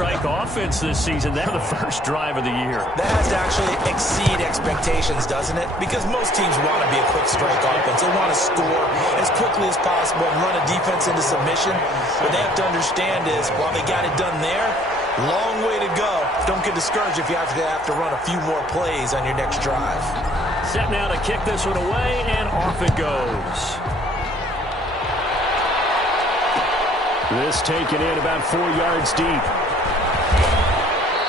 strike offense this season. That's the first drive of the year. That has to actually exceed expectations, doesn't it? Because most teams want to be a quick strike offense. They want to score as quickly as possible and run a defense into submission. What they have to understand is, while they got it done there, long way to go. Don't get discouraged if you have to run a few more plays on your next drive. Set now to kick this one away, and off it goes. This taken in about 4 yards deep.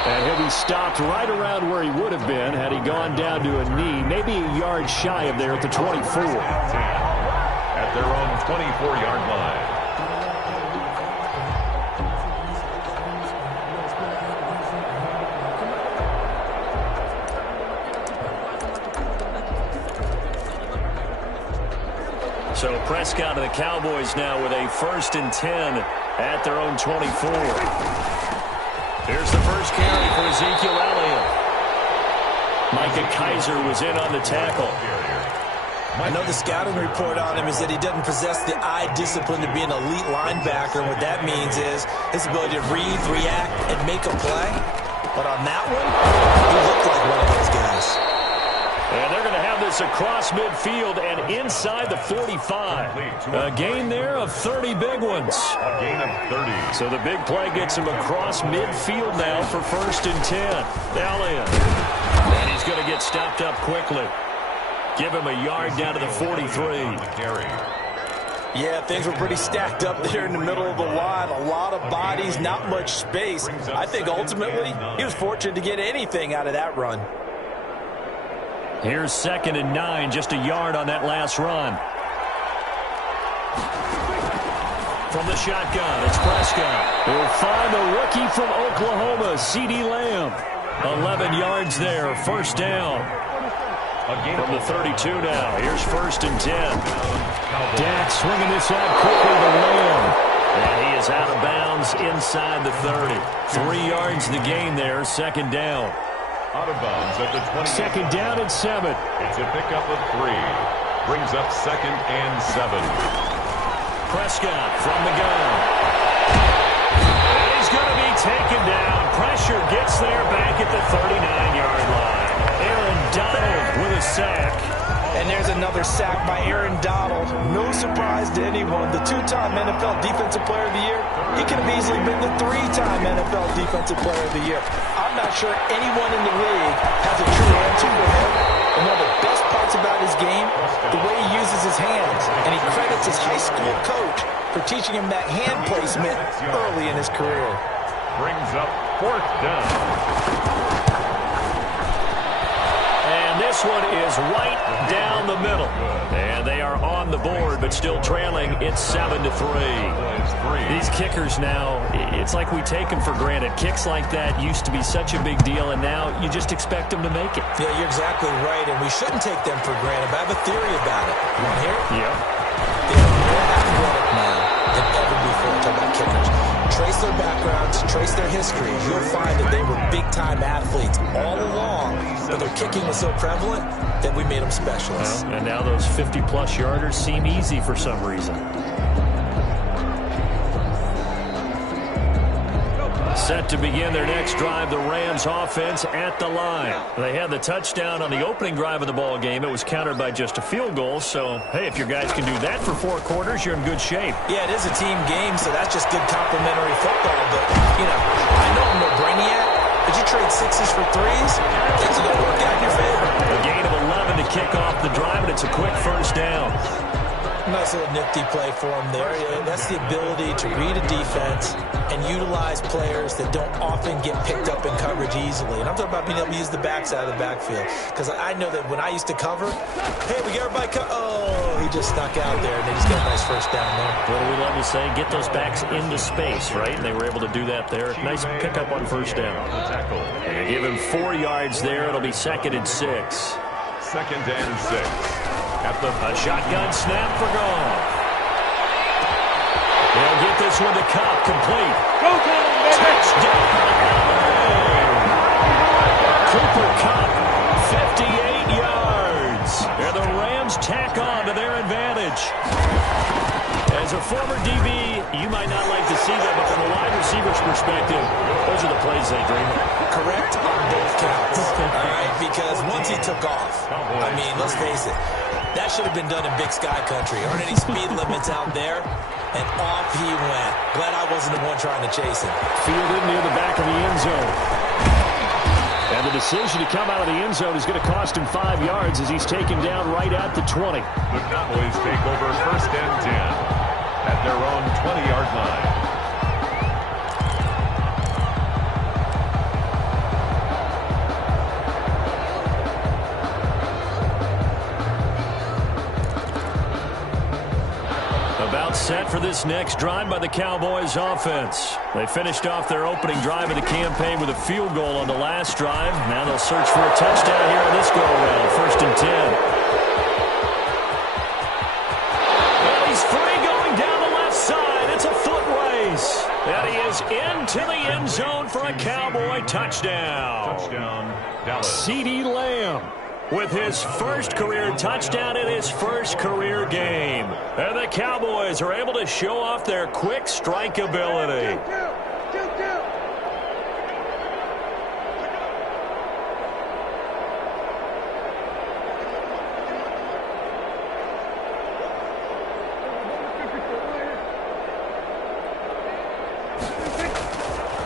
And he'll be stopped right around where he would have been had he gone down to a knee, maybe a yard shy of there at the 24. At their own 24-yard line. So Prescott and the Cowboys now with a 1st and 10 at their own 24. Here's the first carry for Ezekiel Elliott. Micah Kaiser was in on the tackle. I know the scouting report on him is that he doesn't possess the eye discipline to be an elite linebacker. What that means is his ability to read, react, and make a play. But on that one, he looked like one of those guys. And they're going to have this across midfield and inside the 45. A gain there of 30 big ones. A gain of 30. So the big play gets him across midfield now for 1st and 10. Elliott. And he's going to get stopped up quickly. Give him a yard down to the 43. Yeah, things were pretty stacked up there in the middle of the line. A lot of bodies, not much space. I think ultimately he was fortunate to get anything out of that run. Here's 2nd and 9, just a yard on that last run. From the shotgun, it's Prescott. He'll find the rookie from Oklahoma, CeeDee Lamb. 11 yards there, 1st down. From the 32 now, here's 1st and 10. Dak swinging this out quickly to Lamb. And he is out of bounds inside the 30. 3 yards the gain there, 2nd down. Out of bounds at the 20. 2nd down and 7. It's a pickup of 3. Brings up 2nd and 7. Prescott from the gun. And he's going to be taken down. Pressure gets there back at the 39-yard line. Aaron Donald with a sack. And there's another sack by Aaron Donald. No surprise to anyone. The 2-time NFL Defensive Player of the Year. He could have easily been the 3-time NFL Defensive Player of the Year. I'm not sure anyone in the league has a true answer for him. And one of the best parts about his game, the way he uses his hands. And he credits his high school coach for teaching him that hand placement early in his career. Brings up 4th down. This one is right down the middle. And they are on the board, but still trailing. It's 7-3. These kickers now, it's like we take them for granted. Kicks like that used to be such a big deal, and now you just expect them to make it. Yeah, you're exactly right, and we shouldn't take them for granted. But I have a theory about it. You want to hear it? Yep. They are more athletic now than ever before. Talk about kickers. Trace their backgrounds, trace their history. You'll find that they were big-time athletes all along, but their kicking was so prevalent that we made them specialists. Well, and now those 50-plus yarders seem easy for some reason. Set to begin their next drive, the Rams offense at the line. They had the touchdown on the opening drive of the ball game. It was countered by just a field goal. So, hey, if your guys can do that for 4 quarters, you're in good shape. Yeah, it is a team game, so that's just good complimentary football. But, you know, I know I'm no brainiac, but you trade 6s for 3s, things are going to work out in your favor. A gain of 11 to kick off the drive, and it's a quick 1st down. Nice little nifty play for him there. That's the ability to read a defense and utilize players that don't often get picked up in coverage easily. And I'm talking about being able to use the backside of the backfield. Because I know that when I used to cover, hey, we got everybody oh, he just snuck out there, and they just got a nice 1st down there. What do we love to say? Get those backs into space, right? And they were able to do that there. Nice pickup on 1st down. And give him 4 yards there. It'll be 2nd and 6. 2nd and 6. At the shotgun snap for Goff. They'll get this one to Cup, complete. Touchdown! Cooper Kupp, 58 yards. And the Rams tack on to their advantage. As a former DB, you might not like to see that, but from a wide receiver's perspective, those are plays they dream of. Correct on both counts. All right, because once he took off, I mean, let's face it, that should have been done in Big Sky Country. Aren't any speed limits out there? And off he went. Glad I wasn't the one trying to chase him. Fielded near the back of the end zone. And the decision to come out of the end zone is going to cost him 5 yards as he's taken down right at the 20. The Cowboys take over 1st and 10 at their own 20-yard line. About set for this next drive by the Cowboys offense. They finished off their opening drive of the campaign with a field goal on the last drive. Now they'll search for a touchdown here on this go-around. 1st and 10. Well, he's free going down the left side. It's a foot race. And he is into the end zone for a Cowboy touchdown. Touchdown, Dallas. CeeDee Lamb with his first career touchdown in his first career game. And the Cowboys are able to show off their quick strike ability.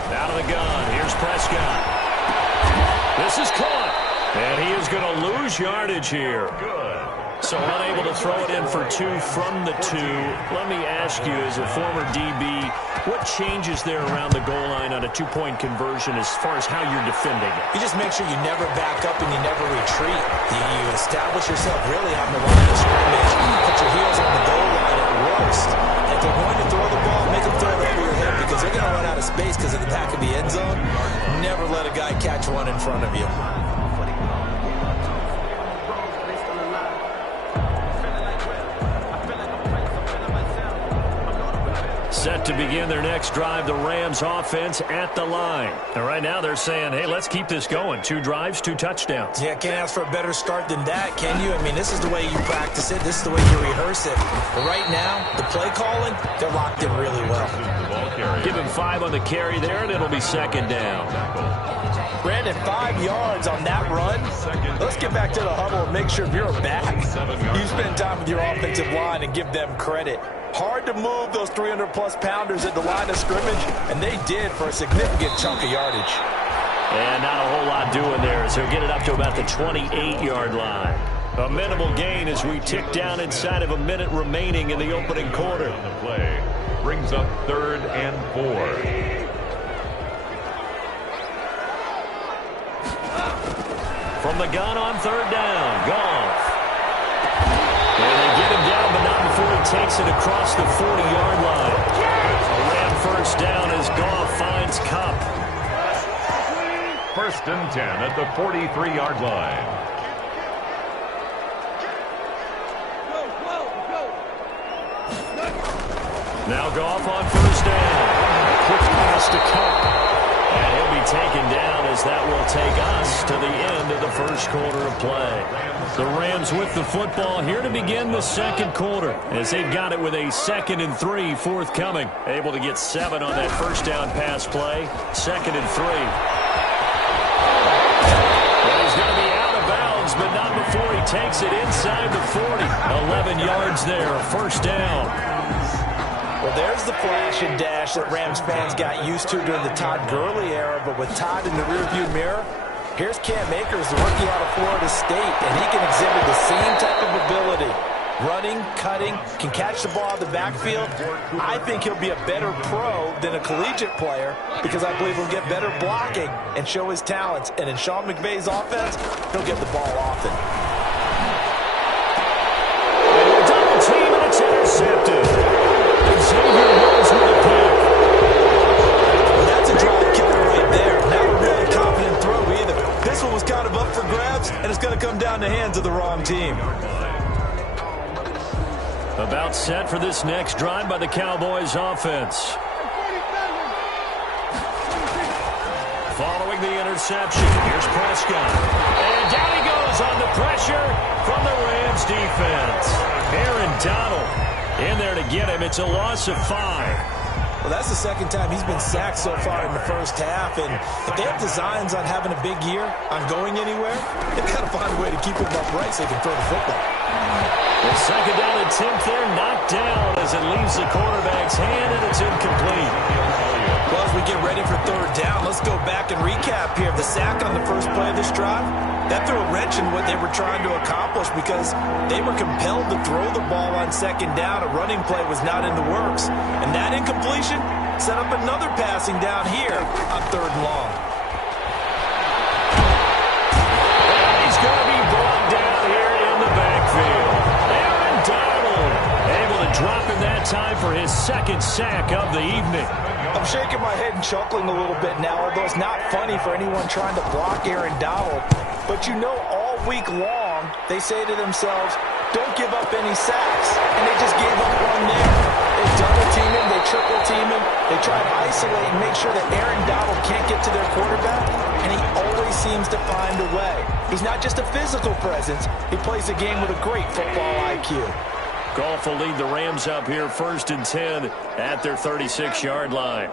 Out of the gun, here's Prescott. This is caught. And he is going to lose yardage here. Good. So unable to throw it in for 2 from the 2. Let me ask you, as a former DB, what changes there around the goal line on a 2-point conversion as far as how you're defending it? You just make sure you never back up and you never retreat. You establish yourself really on the line of scrimmage. Put your heels on the goal line at worst. If they're going to throw the ball, make them throw it over your head because they're going to run out of space because of the back of the end zone. Never let a guy catch one in front of you. Set to begin their next drive, the Rams offense at the line. And right now they're saying, hey, let's keep this going. 2 drives, 2 touchdowns. Yeah, can't ask for a better start than that, can you? I mean, this is the way you practice it. This is the way you rehearse it. But right now, the play calling, they're locked in really well. Give him 5 on the carry there, and it'll be 2nd down. Brandon, 5 yards on that run. Let's get back to the huddle and make sure if you're back, you spend time with your offensive line and give them credit. Hard to move those 300-plus pounders at the line of scrimmage, and they did for a significant chunk of yardage. And not a whole lot doing there, so get it up to about the 28-yard line. A minimal gain as we tick down inside of a minute remaining in the opening quarter. On the play brings up 3rd and 4. From the gun on 3rd down, Goff. And they get him down, but not before he takes it across the 40-yard line. A Ram 1st down as Goff finds Kupp. 1st and 10 at the 43-yard line. Now Goff on 1st down. A quick pass to Kupp. And he'll be taken down as that will take us to the end of the 1st quarter of play. The Rams with the football here to begin the 2nd quarter as they've got it with a 2nd and 3 forthcoming. Able to get 7 on that 1st down pass play. 2nd and 3. Well, he's going to be out of bounds, but not before he takes it inside the 40. 11 yards there, 1st down. Well, there's the flash and dash that Rams fans got used to during the Todd Gurley era, but with Todd in the rearview mirror, here's Cam Akers, the rookie out of Florida State, and he can exhibit the same type of ability. Running, cutting, can catch the ball out of the backfield. I think he'll be a better pro than a collegiate player because I believe he'll get better blocking and show his talents. And in Sean McVay's offense, he'll get the ball often. Double team, and it's intercepted. Xavier Rhodes with a pick. Well, that's a drive killer right there. Not a really confident throw either. This one was kind of up for grabs, and it's going to come down the hands of the wrong team. About set for this next drive by the Cowboys offense. Following the interception, here's Prescott. And down he goes on the pressure from the Rams defense. Aaron Donald in there to get him. It's a loss of 5. Well, that's the second time he's been sacked so far in the first half, and if they have designs on having a big year, on going anywhere, they've got to find a way to keep him upright so they can throw the football. The second down attempt there, knocked down as it leaves the quarterback's hand, and it's incomplete. Well, as we get ready for third down, let's go back and recap here. The sack on the first play of this drive, that threw a wrench in what they were trying to accomplish because they were compelled to throw the ball on second down. A running play was not in the works. And that incompletion set up another passing down here on third and long. And he's going to be brought down here in the backfield. Aaron Donald able to drop in that time for his second sack of the evening. I'm shaking my head and chuckling a little bit now, although it's not funny for anyone trying to block Aaron Donald. But you know, all week long, they say to themselves, don't give up any sacks. And they just gave up one there. They double team him, they triple team him. They try to isolate and make sure that Aaron Donald can't get to their quarterback. And he always seems to find a way. He's not just a physical presence. He plays the game with a great football IQ. Goff will lead the Rams up here 1st and 10 at their 36-yard line.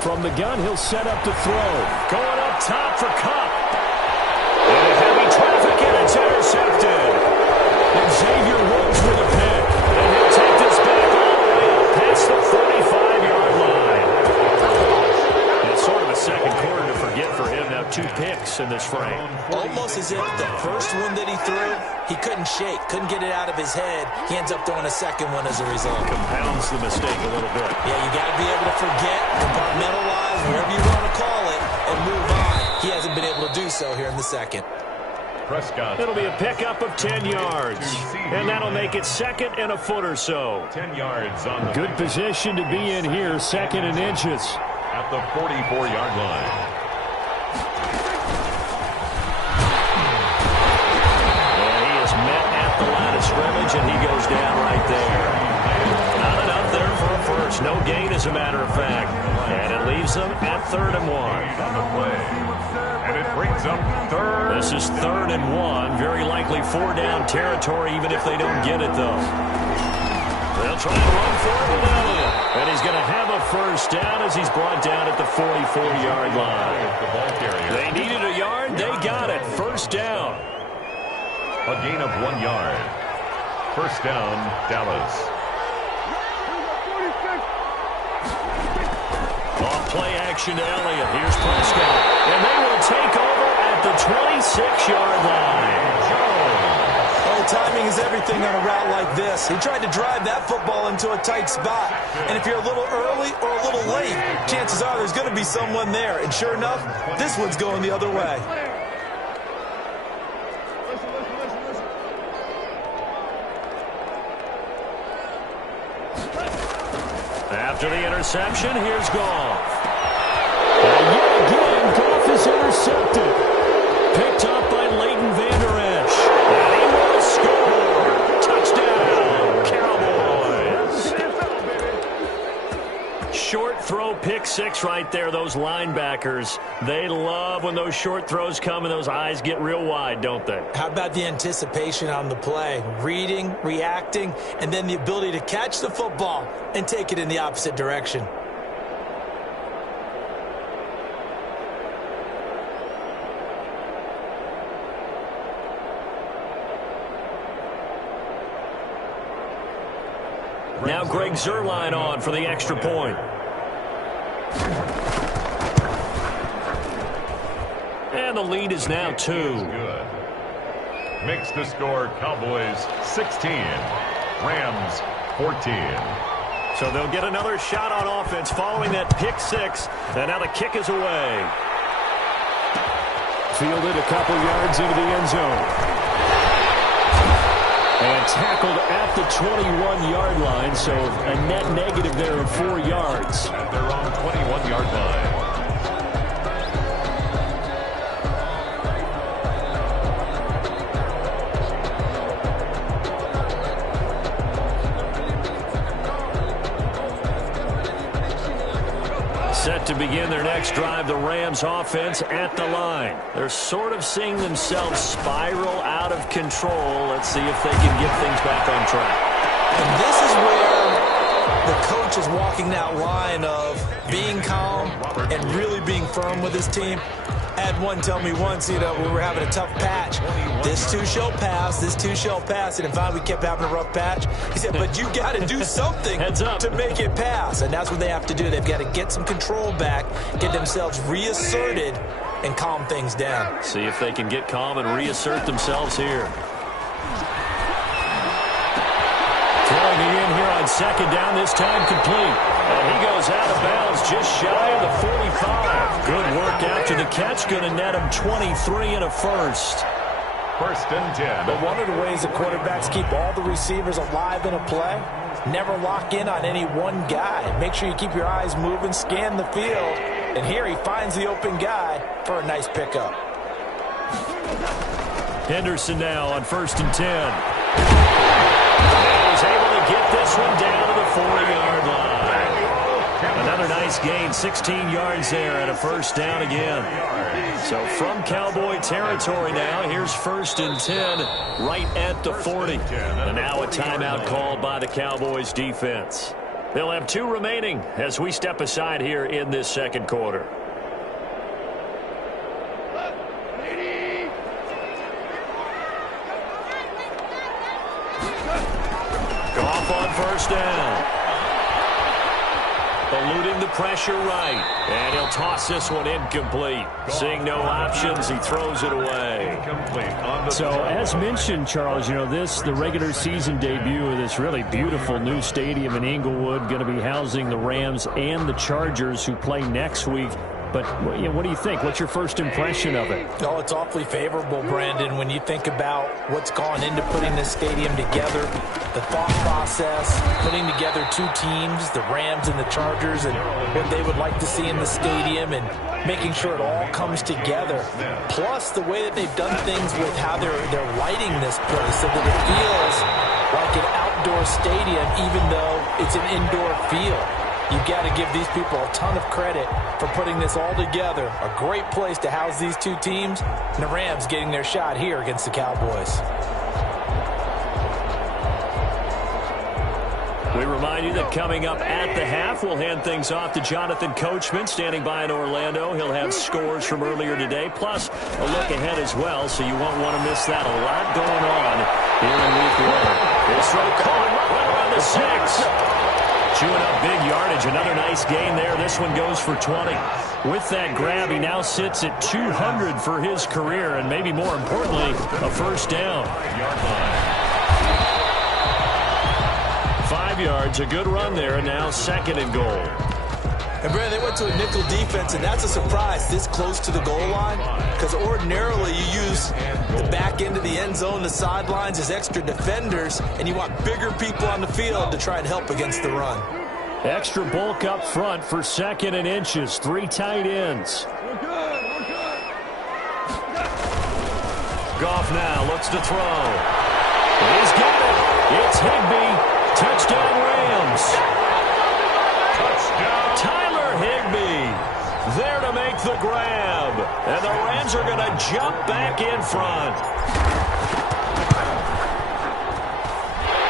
From the gun, he'll set up to throw. Going up top for Kupp. And heavy traffic, and it's intercepted. And Xavier Woods with a pick. And he'll take this back all the way up past the 45-yard line. It's sort of a second quarter to forget for him. Now 2 picks in this frame. Almost as if the first one that he threw, he couldn't shake, couldn't get it out of his head. He ends up throwing a second one as a result. Compounds the mistake a little bit. Yeah, you got to be able to forget, compartmentalize, whatever you want to call it, and move on. He hasn't been able to do so here in the second. Prescott. It'll be a pickup of 10 yards. And that'll make it second and a foot or so. 10 yards on the good position to be in here, second and inches. At the 44-yard line. Scrimmage, and he goes down right there. Not enough there for a first. No gain, as a matter of fact. And it leaves them at 3rd and 1. On the play. And it brings up 3rd. This is 3rd and 1. Very likely 4-down territory, even if they don't get it, though. They'll try to run for it with Elliott. And he's going to have a first down as he's brought down at the 44-yard line. They needed a yard. They got it. First down. A gain of 1 yard. First down, Dallas. Off play action to Elliott. Here's Prescott. And they will take over at the 26-yard line. Oh, timing is everything on a route like this. He tried to drive that football into a tight spot. And if you're a little early or a little late, chances are there's going to be someone there. And sure enough, this one's going the other way. After the interception, here's Goff. And yet again, Goff is intercepted. Picked up by Leighton Vander Esch. And he will score. Touchdown, Cowboys. Short throw, pick 6 right there. Those linebackers, they love when those short throws come and those eyes get real wide, don't they? How about the anticipation on the play? Reading, reacting, and then the ability to catch the football and take it in the opposite direction. Now Greg Zuerlein on for the extra point. And the lead is now 2. Good. Makes the score Cowboys 16, Rams 14. So they'll get another shot on offense following that pick 6. And now the kick is away. Fielded a couple yards into the end zone. And tackled at the 21-yard line, so a net negative there of 4 yards. At their own 21-yard line. Set to begin their next drive, the Rams offense at the line. They're sort of seeing themselves spiral out of control. Let's see if they can get things back on track. And this is where the coach is walking that line of being calm and really being firm with his team. I had one tell me once, we were having a tough patch. This too shall pass, this too shall pass. And finally we kept having a rough patch. He said, but you got to do something to make it pass. And that's what they have to do. They've got to get some control back, get themselves reasserted, and calm things down. See if they can get calm and reassert themselves here. Throwing it in here on second down, this time complete. And he goes out of bounds just shy of the 45. Good work after the catch. Going to net him 23 and a first. First and 10. But one of the ways that quarterbacks keep all the receivers alive in a play, never lock in on any one guy. Make sure you keep your eyes moving, scan the field. And here he finds the open guy for a nice pickup. Henderson now on first and 10. And he's able to get this one down to the 40-yard line. Another nice gain, 16 yards there and a first down again. So from Cowboy territory now, here's first and 10 right at the 40. And now a timeout called by the Cowboys defense. They'll have 2 remaining as we step aside here in this second quarter. Goff on first down. Eluding the pressure right. And he'll toss this one incomplete. Seeing no options, he throws it away. So as mentioned, Charles, the regular season debut of this really beautiful new stadium in Inglewood, going to be housing the Rams and the Chargers who play next week. But what do you think? What's your first impression of it? Oh, it's awfully favorable, Brandon, when you think about what's gone into putting this stadium together, the thought process, putting together 2 teams, the Rams and the Chargers, and what they would like to see in the stadium, and making sure it all comes together. Plus, the way that they've done things with how they're lighting this place so that it feels like an outdoor stadium, even though it's an indoor field. You've got to give these people a ton of credit for putting this all together. A great place to house these 2 teams. And the Rams getting their shot here against the Cowboys. We remind you that coming up at the half, we'll hand things off to Jonathan Coachman, standing by in Orlando. He'll have scores from earlier today, plus a look ahead as well, so you won't want to miss that. A lot going on here in week 1. This throw caught right around the 6. Chewing up big yardage. Another nice gain there. This one goes for 20. With that grab, he now sits at 200 for his career, and maybe more importantly, a first down. 5 yards, a good run there, and now second and goal. And, Brandon, they went to a nickel defense, and that's a surprise this close to the goal line, because ordinarily you use the back end of the end zone, the sidelines as extra defenders, and you want bigger people on the field to try and help against the run. Extra bulk up front for second and inches. 3 tight ends. Goff now looks to throw. He's got it. It's Higbee. Touchdown Rams. Touchdown. Tyler Higbee there to make the grab. And the Rams are going to jump back in front.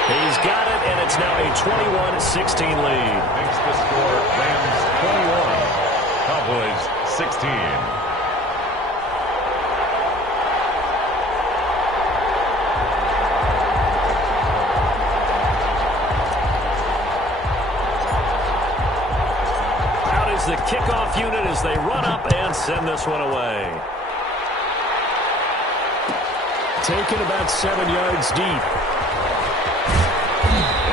He's got it, and it's now a 21-16 lead. Makes the score Rams 21, Cowboys 16. Out is the kickoff unit as they run up and send this one away. Taken about 7 yards deep.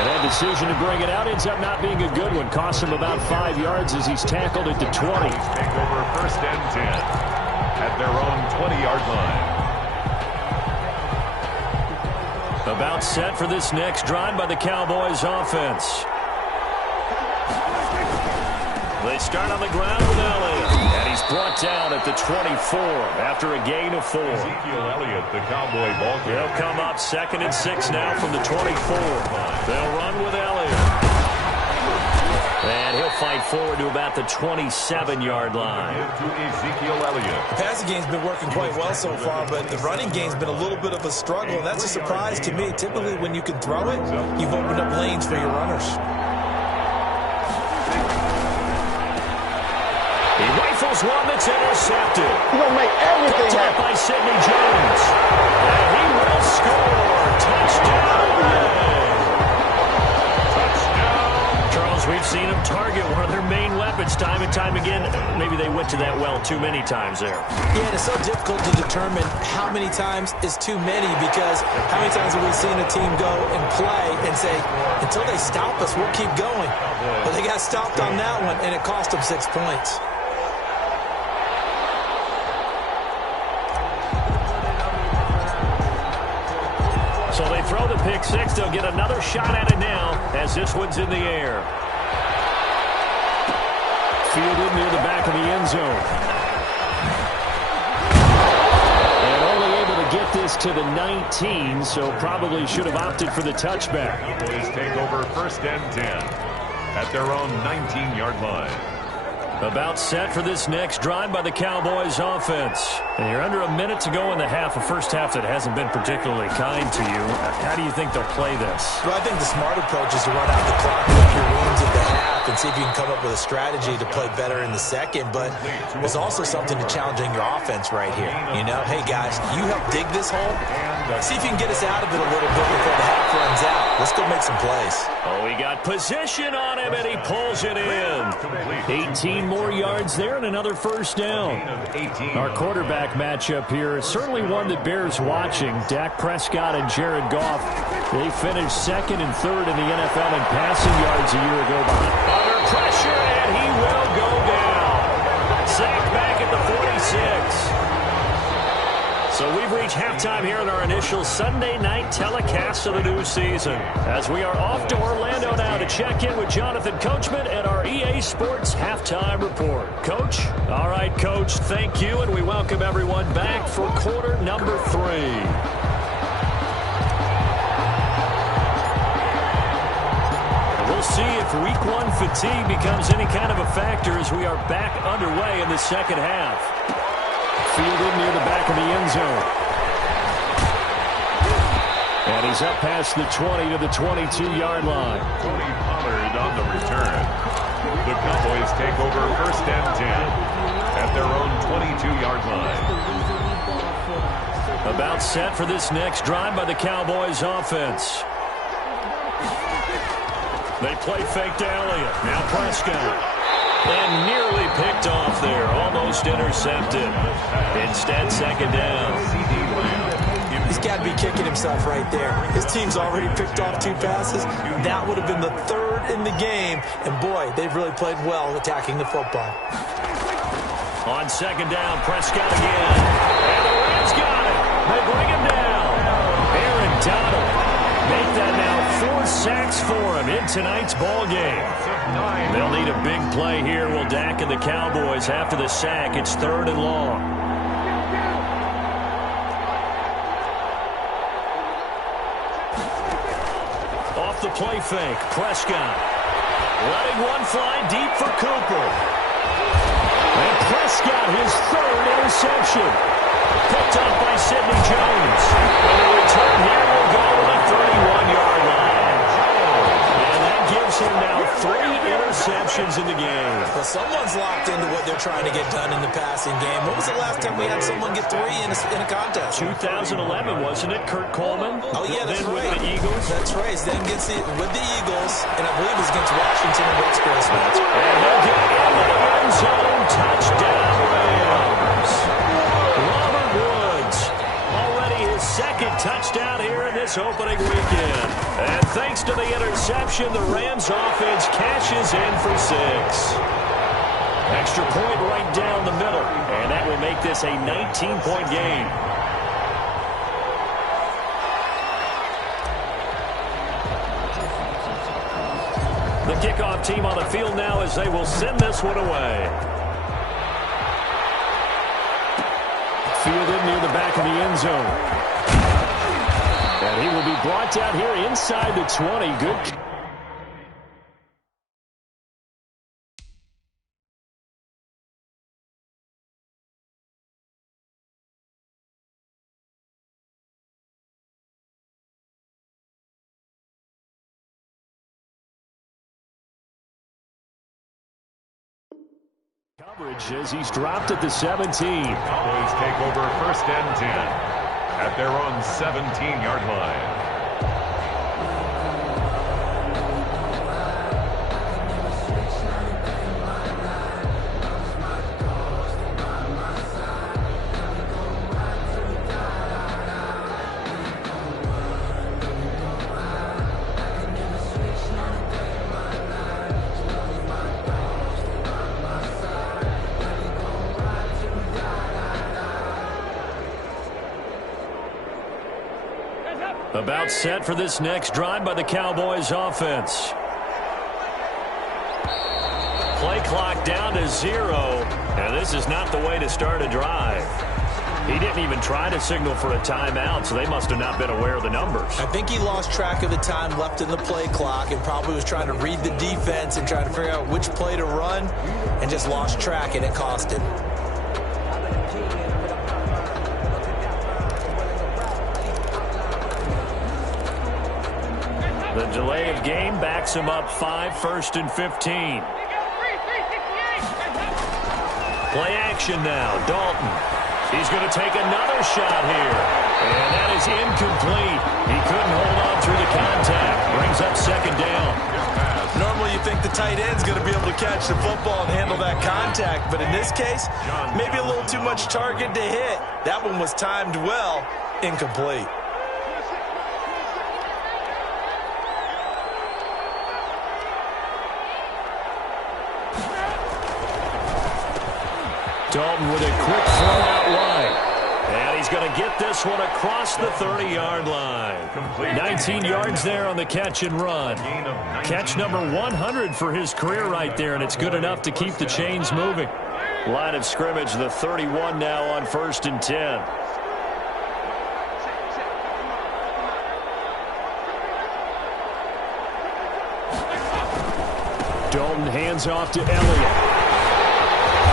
And that decision to bring it out ends up not being a good one. Costs him about 5 yards as he's tackled at the 20. Take over first and 10 at their own 20-yard line. About set for this next drive by the Cowboys offense. They start on the ground with Elliott. And he's brought down at the 24 after a gain of 4. Ezekiel Elliott, the Cowboy ball carrier. They'll come up 2nd and 6 now from the 24. They'll run with Elliott. And he'll fight forward to about the 27-yard line. To Ezekiel Elliott. The passing game's been working quite well so far, but the running game's been a little bit of a struggle, and that's a surprise to me. Typically, when you can throw it, you've opened up lanes for your runners. He rifles one that's intercepted. He's going to make everything Picked up happen. by Sidney Jones. And he will score. Touchdown, Ray. Touchdown. Charles, we've seen them target one of their main weapons time and time again. Maybe they went to that well too many times there. Yeah, and it's so difficult to determine how many times is too many, because how many times have we seen a team go and play and say, until they stop us, we'll keep going. But they got stopped on that one, and it cost them 6 points. So they throw the pick six. They'll get another shot at it now as this one's in the air. Fielded near the back of the end zone. And only able to get this to the 19, so probably should have opted for the touchback. Cowboys take over 1st and 10 at their own 19-yard line. About set for this next drive by the Cowboys offense. And you're under a minute to go in the half, a first half that hasn't been particularly kind to you. How do you think they'll play this? Well, I think the smart approach is to run out the clock, work your wounds at the half, and see if you can come up with a strategy to play better in the second. But there's also something to challenging your offense right here. You know, hey, guys, you help dig this hole. See if you can get us out of it a little bit before the half runs out. Let's go make some plays. Oh, he got position on him, and he pulls it in. 18 more yards there and another first down. Our quarterback matchup here is certainly one that bears watching. Dak Prescott and Jared Goff, they finished second and third in the NFL in passing yards a year ago. Under pressure, and he will go down. Sacked back at the 46. So we've reached halftime here in our initial Sunday night telecast of the new season, as we are off to Orlando now to check in with Jonathan Coachman at our EA Sports Halftime Report. Coach? All right, Coach, thank you, and we welcome everyone back for quarter number 3. We'll see if week 1 fatigue becomes any kind of a factor as we are back underway in the second half. Fielded near the back of the end zone. And he's up past the 20 to the 22-yard line. Tony Pollard on the return. The Cowboys take over 1st and 10 at their own 22-yard line. About set for this next drive by the Cowboys offense. They play fake to Elliott. Now Prescott. And nearly picked off there. Almost intercepted. Instead, second down. He's got to be kicking himself right there. His team's already picked off 2 passes. That would have been the 3rd in the game. And, boy, they've really played well attacking the football. On second down, Prescott again. And the Rams got it. They bring him down. Aaron Donald. Make that now 4 sacks for him in tonight's ball game. They'll need a big play here. Will Dak and the Cowboys after the sack? It's 3rd and long. Off the play fake, Prescott. Letting one fly deep for Cooper. And Prescott, his 3rd interception. Picked up by Sidney Jones. And the return here will go to the 31-yard line. And that gives him now 3 interceptions in the game. Well, someone's locked into what they're trying to get done in the passing game. When was the last time we had someone get 3 in a contest? 2011, wasn't it, Kurt Coleman? Oh, yeah, that's then right. With the Eagles. That's right. Then gets with the Eagles, and I believe it's against Washington and Rick's Christmas. And he'll get into the end zone. Touchdown, Rams. Robert Woods, already his 2nd touchdown here in this opening weekend. And thanks to the interception, the Rams offense cashes in for 6. Extra point right down the middle, and that will make this a 19-point game. The kickoff team on the field now as they will send this one away. Fielded near the back of the end zone. And he will be brought down here inside the 20. Good. Coverage as he's dropped at the 17. Cowboys take over first and 10 at their own 17-yard line. About set for this next drive by the Cowboys offense. Play clock down to 0, and this is not the way to start a drive. He didn't even try to signal for a timeout, so they must have not been aware of the numbers. I think he lost track of the time left in the play clock and probably was trying to read the defense and trying to figure out which play to run and just lost track, and it cost him. The delay of game backs him up 5, 1st and 15. Play action now. Dalton. He's going to take another shot here. And that is incomplete. He couldn't hold on through the contact. Brings up second down. Normally you think the tight end's going to be able to catch the football and handle that contact. But in this case, maybe a little too much target to hit. That one was timed well. Incomplete. Dalton with a quick throw out wide. And he's going to get this one across the 30-yard line. 19 yards there on the catch and run. Catch number 100 for his career right there, and it's good enough to keep the chains moving. Line of scrimmage, the 31 now on 1st and 10. Dalton hands off to Elliott.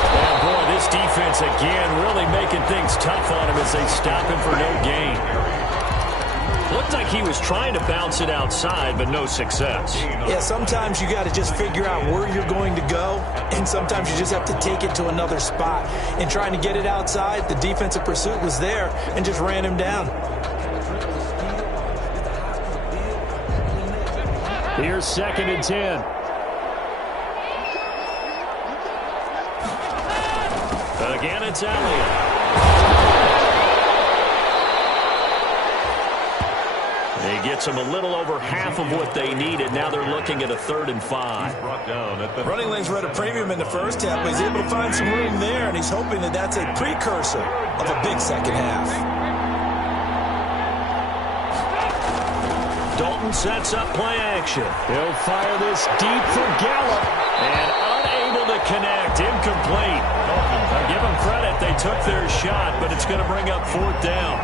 Oh, boy, this defense again really making things tough on him as they stop him for no gain. Looked like he was trying to bounce it outside, but no success. Yeah, sometimes you got to just figure out where you're going to go, and sometimes you just have to take it to another spot. And trying to get it outside, the defensive pursuit was there and just ran him down. Here's 2nd and 10. Again, it's Elliott. He gets them a little over half of what they needed. Now they're looking at a 3rd and 5. Running lanes were at a premium in the first half, but he's able to find some room there, and he's hoping that that's a precursor of a big second half. Dalton sets up play action. He'll fire this deep for Gallup, and unable to connect. Incomplete. I'll give them credit. They took their shot, but it's going to bring up 4th down.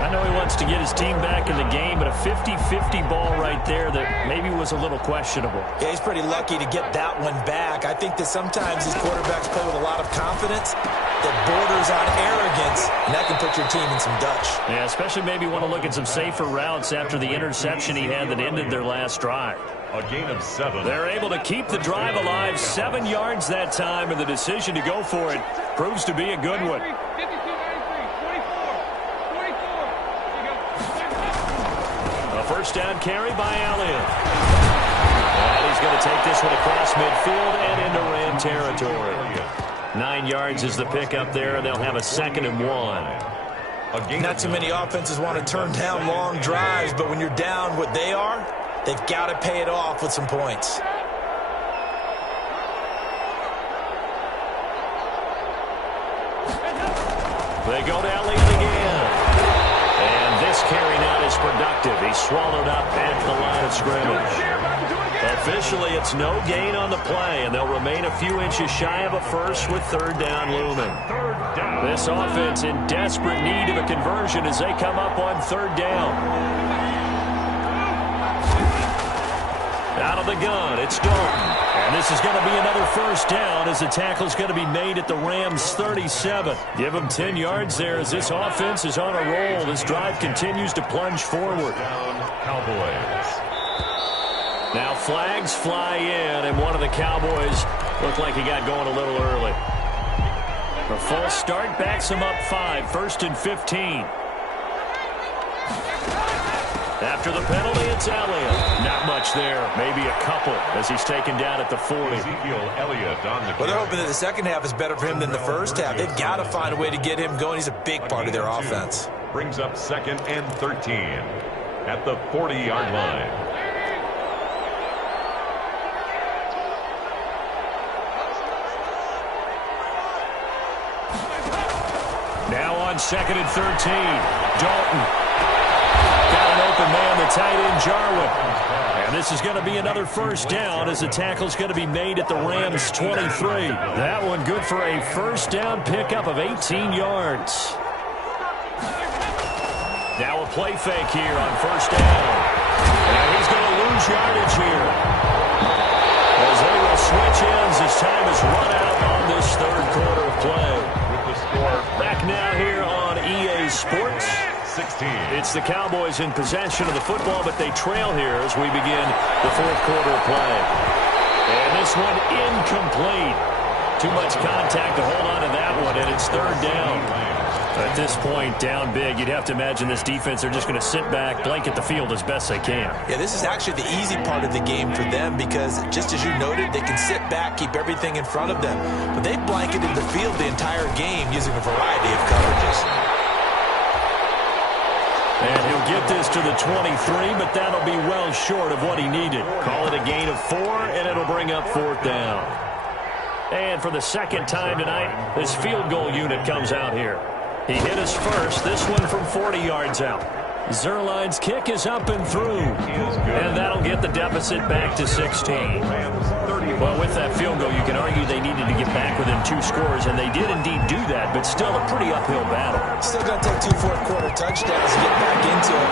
I know he wants to get his team back in the game, but a 50-50 ball right there that maybe was a little questionable. Yeah, he's pretty lucky to get that one back. I think that sometimes these quarterbacks play with a lot of confidence that borders on arrogance, and that can put your team in some Dutch. Yeah, especially maybe want to look at some safer routes after the interception he had that ended their last drive. A gain of 7. They're able to keep the drive alive, 7 yards that time, and the decision to go for it proves to be a good one. A first down carry by Elliott. And he's going to take this one across midfield and into Ram territory. 9 yards is the pickup there, and they'll have a 2nd and 1. Not too many offenses want to turn down long drives, but when you're down what they are, they've got to pay it off with some points. They go to Elliott again. And this carry not as productive. He's swallowed up at the line of scrimmage. Officially, it's no gain on the play, and they'll remain a few inches shy of a first with 3rd down looming. This offense in desperate need of a conversion as they come up on 3rd down. Out of the gun, it's Dalton. And this is going to be another first down as the tackle's going to be made at the Rams' 37. Give them 10 yards there as this offense is on a roll. This drive continues to plunge forward. Cowboys. Now flags fly in, and one of the Cowboys Looked like he got going a little early. The false start backs him up 5, 1st and 15. After the penalty, it's Elliott. Not much there. Maybe a couple as he's taken down at the 40. Ezekiel Elliott on the Well, they're hoping that the second half is better for him than the first half. They've got to find a way to get him going. He's a big part of their offense. Brings up 2nd and 13 at the 40-yard line. Now on 2nd and 13. Dalton. Got an open man, the tight end, Jarwin. And this is going to be another first down as the tackle's going to be made at the Rams' 23. That one good for a first down pickup of 18 yards. Now a play fake here on first down. And he's going to lose yardage here. As they will switch ends as time is run out on this third quarter of play. With the score back now here on EA Sports. 16. It's the Cowboys in possession of the football, but they trail here as we begin the fourth quarter of play. And this one incomplete. Too much contact to hold on to that one, and it's third down. At this point, down big, you'd have to imagine this defense, they're just going to sit back, blanket the field as best they can. Yeah, this is actually the easy part of the game for them because, just as you noted, they can sit back, keep everything in front of them. But they blanketed the field the entire game using a variety of coverages. And he'll get this to the 23, but that'll be well short of what he needed. Call it a gain of 4, and it'll bring up fourth down. And for the second time tonight, this field goal unit comes out here. He hit us first, this one from 40 yards out. Zerline's kick is up and through. And that'll get the deficit back to 16. Well, with that field goal, you can argue they needed to get back within 2 scores, and they did indeed do that, but still a pretty uphill battle. Still going to take 2 fourth-quarter touchdowns to get back into it.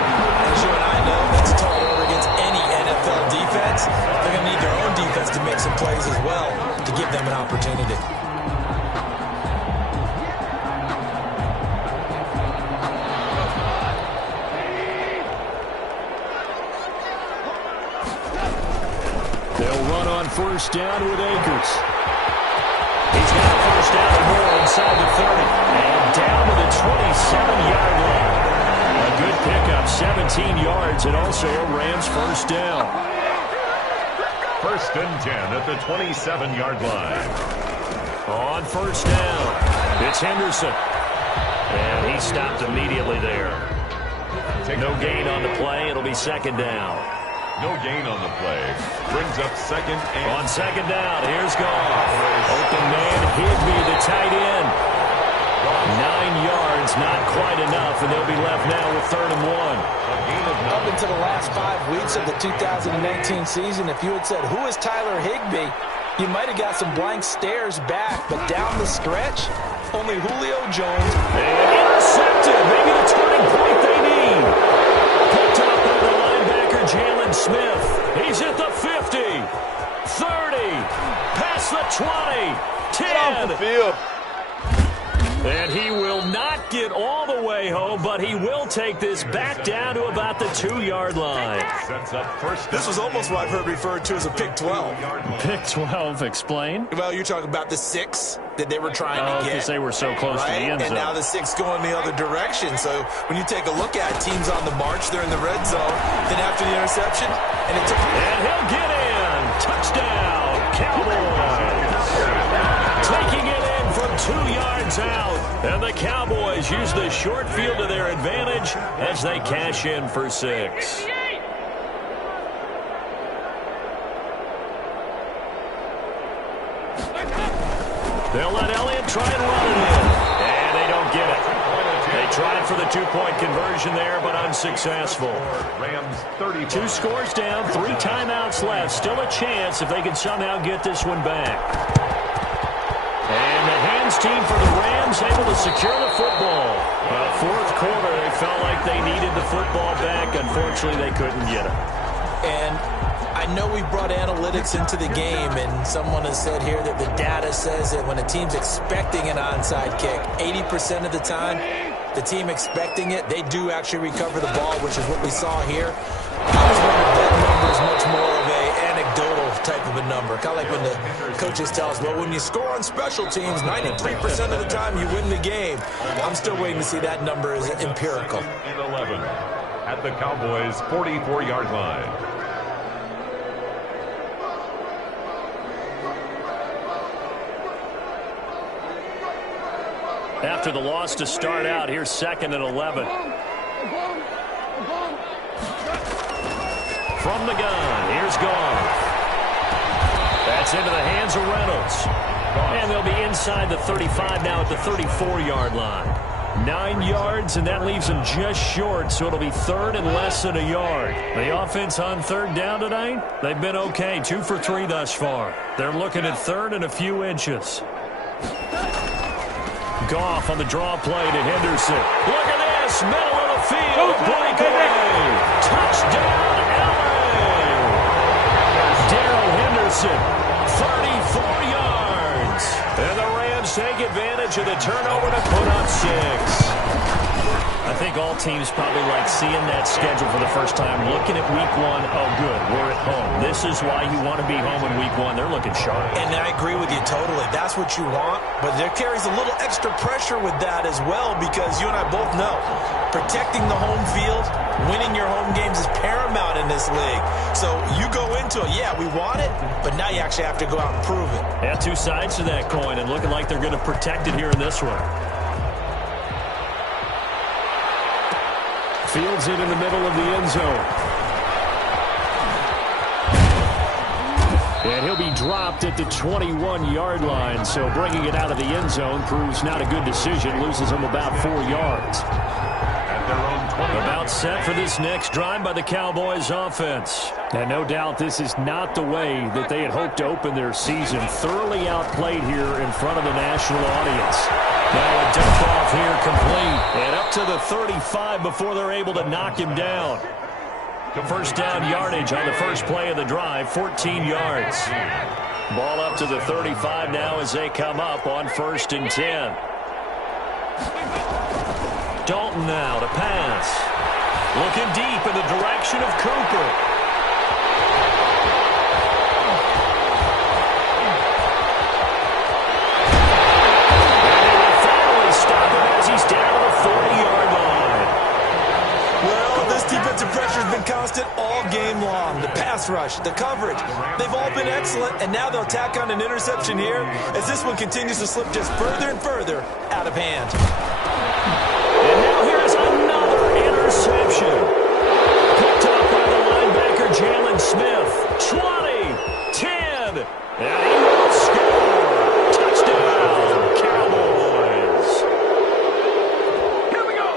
As you and I know, that's a tall order against any NFL defense. They're going to need their own defense to make some plays as well to give them an opportunity. First down with Akers. He's got a first down and more inside the 30. And down to the 27-yard line. A good pickup, 17 yards, and also a Rams first down. 1st and 10 at the 27-yard line. On first down, it's Henderson. And he stopped immediately there. No gain on the play. It'll be second down. No gain on the play. Brings up 2nd and... On second down, here's Goff. Open man, Higbee, the tight end. 9 yards, not quite enough, and they'll be left now with 3rd and 1. Up into the last 5 weeks of the 2019 season, if you had said, who is Tyler Higbee, you might have got some blank stares back, but down the stretch, only Julio Jones. And intercepted, maybe the turning point they need. Picked up by the linebacker, Jalen Smith. He's at the 50, 30, past the 20, 10. Off the field. And he will not get all the way home, but he will take this back down to about the 2-yard line. Sets up first. This was almost what I've heard referred to as a pick 12. Pick 12, explain? Well, you're talking about the 6 that they were trying to get. Because they were so close to the end zone. And now the 6 going the other direction. So when you take a look at teams on the march, they're in the red zone. Then after the interception, and he'll get in. Touchdown, Cowboys. Taking it in from 2 yards out. And the Cowboys use the short field to their advantage as they cash in for 6. They'll let Elliott try and run it in. And they don't get it. They tried for the 2-point conversion there, but unsuccessful. Rams 32. 2 scores down, 3 timeouts left. Still a chance if they can somehow get this one back. And the hands team for the Rams able to secure the football. Well, fourth quarter, they felt like they needed the football back. Unfortunately, they couldn't get it. And I know we brought analytics into the game, and someone has said here that the data says that when a team's expecting an onside kick, 80% of the time, the team expecting it, they do actually recover the ball, which is what we saw here. I was wondering if that number is much more of an anecdotal type of a number. Kind of like when the coaches tell us, well, when you score on special teams, 93% of the time you win the game. I'm still waiting to see that number is empirical. And 11 at the Cowboys' 44-yard line. After the loss to start out, here's 2nd and 11. From the gun, here's Goff. That's into the hands of Reynolds. And they'll be inside the 35 now at the 34-yard line. 9 yards, and that leaves them just short, so it'll be 3rd and less than a yard. The offense on 3rd down tonight, they've been okay, 2 for 3 thus far. They're looking at 3rd and a few inches. Goff on the draw play to Henderson. Look at this, middle of the field, breakaway. Touchdown, LA. Darrell Henderson, 34 yards. And the Rams take advantage of the turnover to put up 6. I think all teams probably like seeing that schedule for the first time, looking at week 1. Oh, good, we're at home. This is why you want to be home in week 1. They're looking sharp. And I agree with you totally. That's what you want, but there carries a little extra pressure with that as well, because you and I both know protecting the home field, winning your home games is paramount in this league. So you go into it, yeah, we want it, but now you actually have to go out and prove it. Yeah, 2 sides to that coin, and looking like they're going to protect it here in this one. Fields it in the middle of the end zone. And he'll be dropped at the 21-yard line, so bringing it out of the end zone proves not a good decision. Loses him about 4 yards. At their own 20. About set for this next drive by the Cowboys offense. And no doubt this is not the way that they had hoped to open their season. Thoroughly outplayed here in front of the national audience. Now a dump off here complete. And up to the 35 before they're able to knock him down. First down yardage on the first play of the drive, 14 yards. Ball up to the 35 now as they come up on 1st and 10. Dalton now to pass. Looking deep in the direction of Cooper. He's down to the 40-yard line. Well, this defensive pressure has been constant all game long. The pass rush, the coverage, they've all been excellent, and now they'll tack on an interception here as this one continues to slip just further and further out of hand. And now here's another interception. Picked up by the linebacker, Jalen Smith. 20, 10, and he will score. Touchdown, Cowboys.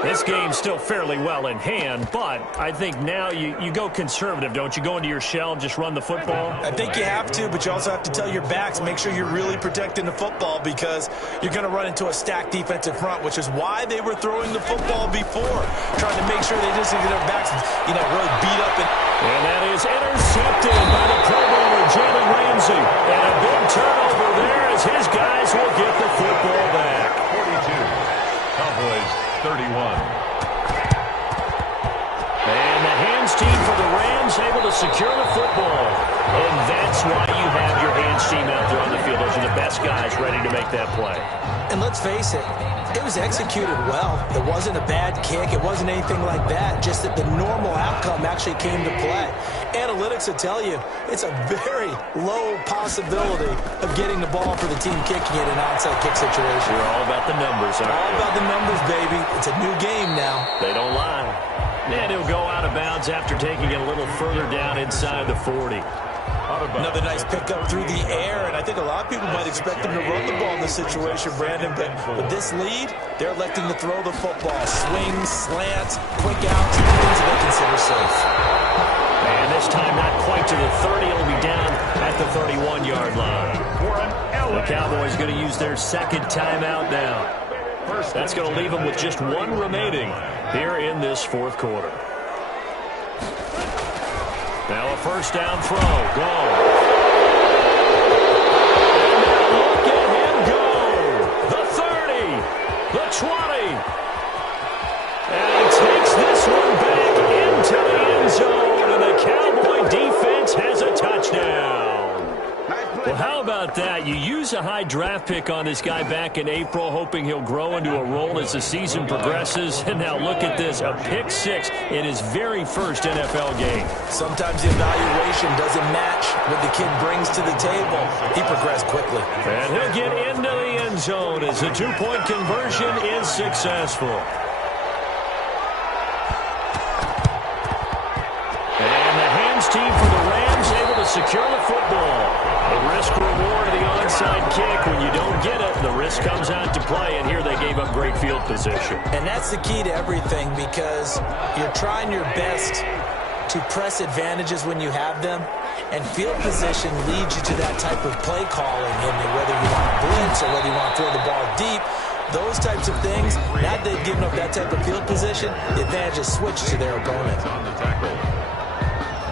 This game's still fairly well in hand, but I think now you go conservative, don't you? Go into your shell and just run the football? I think you have to, but you also have to tell your backs, make sure you're really protecting the football, because you're going to run into a stacked defensive front, which is why they were throwing the football before, trying to make sure they just get their backs, really beat up. And that is intercepted by the Pro Bowler, Jalen Ramsey. And a big turnover there as his guys will get the football back. 42. Cowboys 31. And the hands team for the Rams able to secure the football. And that's why you have your hands team out there on the field. Those are the best guys ready to make that play. And let's face it, it was executed well. It wasn't a bad kick. It wasn't anything like that. Just that the normal outcome actually came to play. Analytics will tell you it's a very low possibility of getting the ball for the team kicking it in an onside kick situation. You're all about the numbers, aren't you? All about the numbers, baby. It's a new game now. They don't lie. And he'll go out of bounds after taking it a little further down inside the 40. Another nice pickup through the air, and I think a lot of people might expect them to run the ball in this situation, Brandon, but with this lead, they're electing to throw the football. Swings, slants, quick outs, things that they consider safe. And this time not quite to the 30. It'll be down at the 31-yard line. The Cowboys going to use their second timeout now. That's going to leave them with just one remaining here in this fourth quarter. Now a first down throw. Gone. And now look at him go. The 30. The 20. And he takes this one back into the end zone. And the Cowboy defense has a touchdown. How about that? You use a high draft pick on this guy back in April, hoping he'll grow into a role as the season progresses. And now look at this, a pick six in his very first NFL game. Sometimes the evaluation doesn't match what the kid brings to the table. He progressed quickly. And he'll get into the end zone as the two-point conversion is successful. And the hands team for the Rams able to secure the football. The risk reward of the onside kick. When you don't get it, the risk comes out to play, and here they gave up great field position. And that's the key to everything, because you're trying your best to press advantages when you have them, and field position leads you to that type of play calling, and whether you want to blitz or whether you want to throw the ball deep, those types of things. Now that they've given up that type of field position, the advantage is switched to their opponent. On the tackle.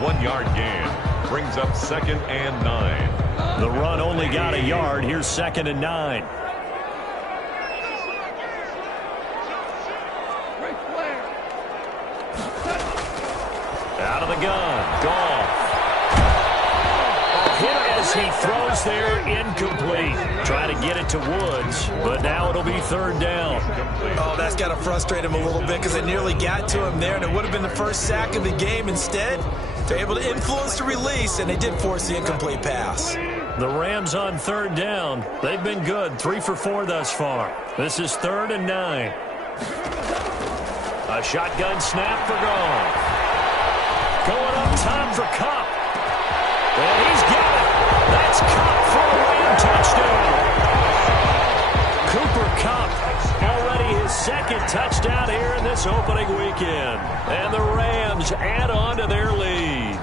1 yard gain brings up 2nd and 9. The run only got a yard. Here's 2nd and 9. Out of the gun. Goff. Hit as he throws there, incomplete. Try to get it to Woods, but now it'll be 3rd down. Oh, that's got to frustrate him a little bit, because it nearly got to him there, and it would have been the first sack of the game. Instead, they're able to influence the release, and they did force the incomplete pass. The Rams on 3rd down. They've been good, 3 for 4 thus far. This is 3rd and 9. A shotgun snap for Goff. Going up top for Kupp. And he's got it. That's Kupp for a Ram touchdown. Cooper Kupp, already his 2nd touchdown here in this opening weekend. And the Rams add on to their lead.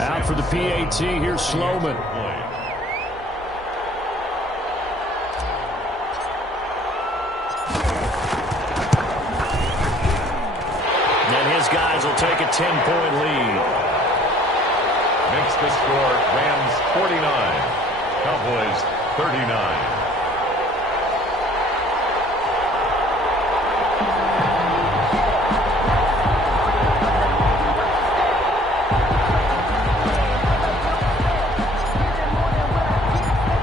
Out for the PAT, here's Sloman. Guys will take a 10-point lead. Makes the score Rams 49, Cowboys 39.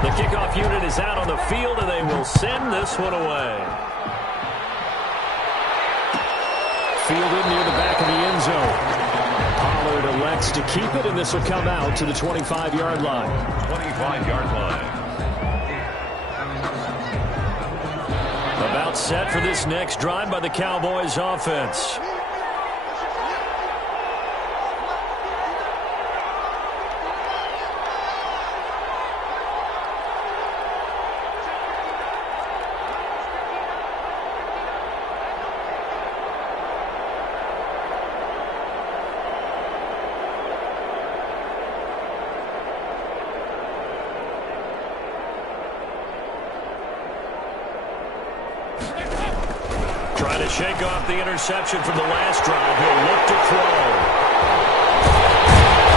The kickoff unit is out on the field, and they will send this one away. Fielded near the back of the end zone. Pollard elects to keep it, and this will come out to the 25-yard line. 25-yard line. About set for this next drive by the Cowboys offense. Trying to shake off the interception from the last drive. He'll look to throw.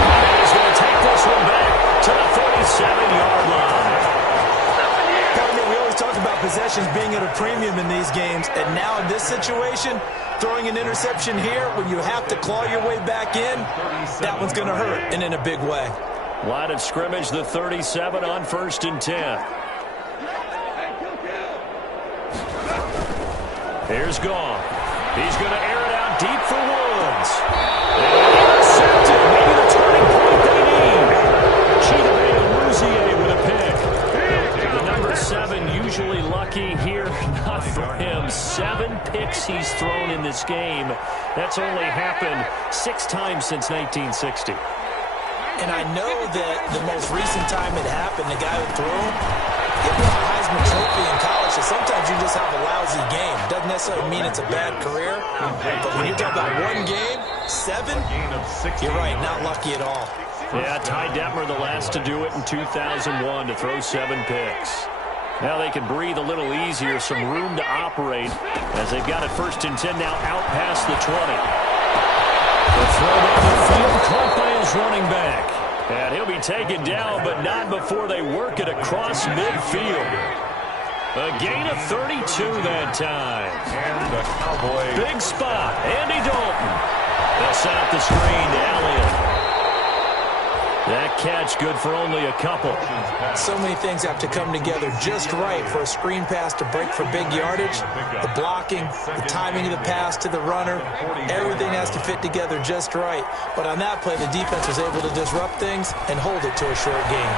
And he's going to take this one back to the 47-yard line. We always talk about possessions being at a premium in these games, and now in this situation, throwing an interception here when you have to claw your way back in, that one's going to hurt, and in a big way. Line of scrimmage, the 37 on 1st and 10. Here's Goff. He's going to air it out deep for Woods. And intercepted. Maybe the turning point they need. Chidobe with a pick. The number 7 usually lucky here. Not for him. 7 picks he's thrown in this game. That's only happened 6 times since 1960. And I know that the most recent time it happened, the guy who threw him, he won a Heisman Trophy in college, so sometimes you just have a lousy game. Doesn't necessarily mean it's a bad career, but when you're talking about one game, 7, you're right, not lucky at all. Yeah, Ty Detmer the last to do it in 2001 to throw 7 picks. Now they can breathe a little easier, some room to operate as they've got it 1st and 10 now out past the 20. The throw down the field caught by his running back. And he'll be taken down, but not before they work it across midfield. A gain of 32 that time. And the Cowboys. Big spot. Andy Dalton. They'll set up the screen to Elliott. That catch good for only a couple. So many things have to come together just right for a screen pass to break for big yardage. The blocking, the timing of the pass to the runner, everything has to fit together just right. But on that play, the defense was able to disrupt things and hold it to a short gain.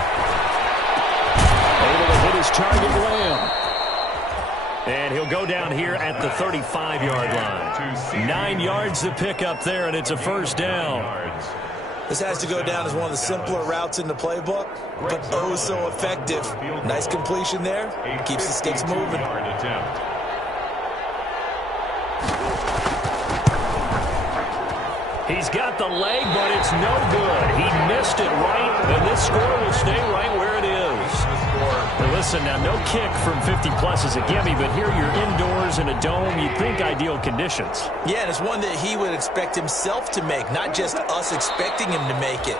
Able to hit his target, Lamb. And he'll go down here at the 35-yard line. 9 yards to pick up there, and it's a first down. This has to go down as one of the simpler routes in the playbook, but oh so effective. Nice completion there. Keeps the sticks moving. He's got the leg, but it's no good. He missed it right, and this score will stay right where it is. Now listen, now no kick from 50-plus is a gimme, but here you're indoors in a dome. You'd think ideal conditions. Yeah, and it's one that he would expect himself to make, not just us expecting him to make it.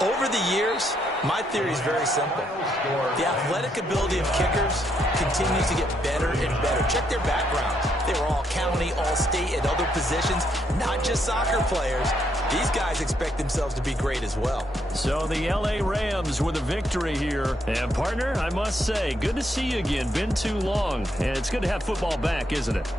Over the years, my theory is very simple. The athletic ability of kickers continues to get better and better. Check their backgrounds. They were all county, all state, at other positions, not just soccer players. These guys expect themselves to be great as well. So the L.A. Rams with a victory here. And, partner, I must say, good to see you again. Been too long. And it's good to have football back, isn't it?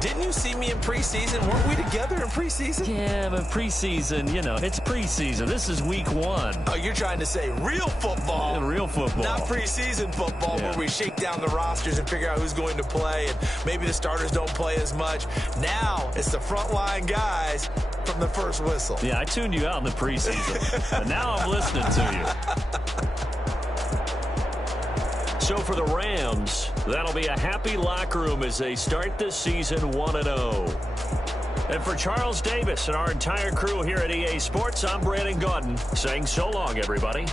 Didn't you see me in preseason? Weren't we together in preseason? Yeah, but preseason, you know, it's preseason. This is week 1. Oh, you're trying to say real football. Yeah, real football. Not preseason football where we shake down the rosters and figure out who's going to play, and maybe the starters don't play as much. Now it's the frontline guys from the first whistle. Yeah, I tuned you out in the preseason. And now I'm listening to you. So for the Rams, that'll be a happy locker room as they start this season 1-0. And for Charles Davis and our entire crew here at EA Sports, I'm Brandon Gaudin saying so long, everybody.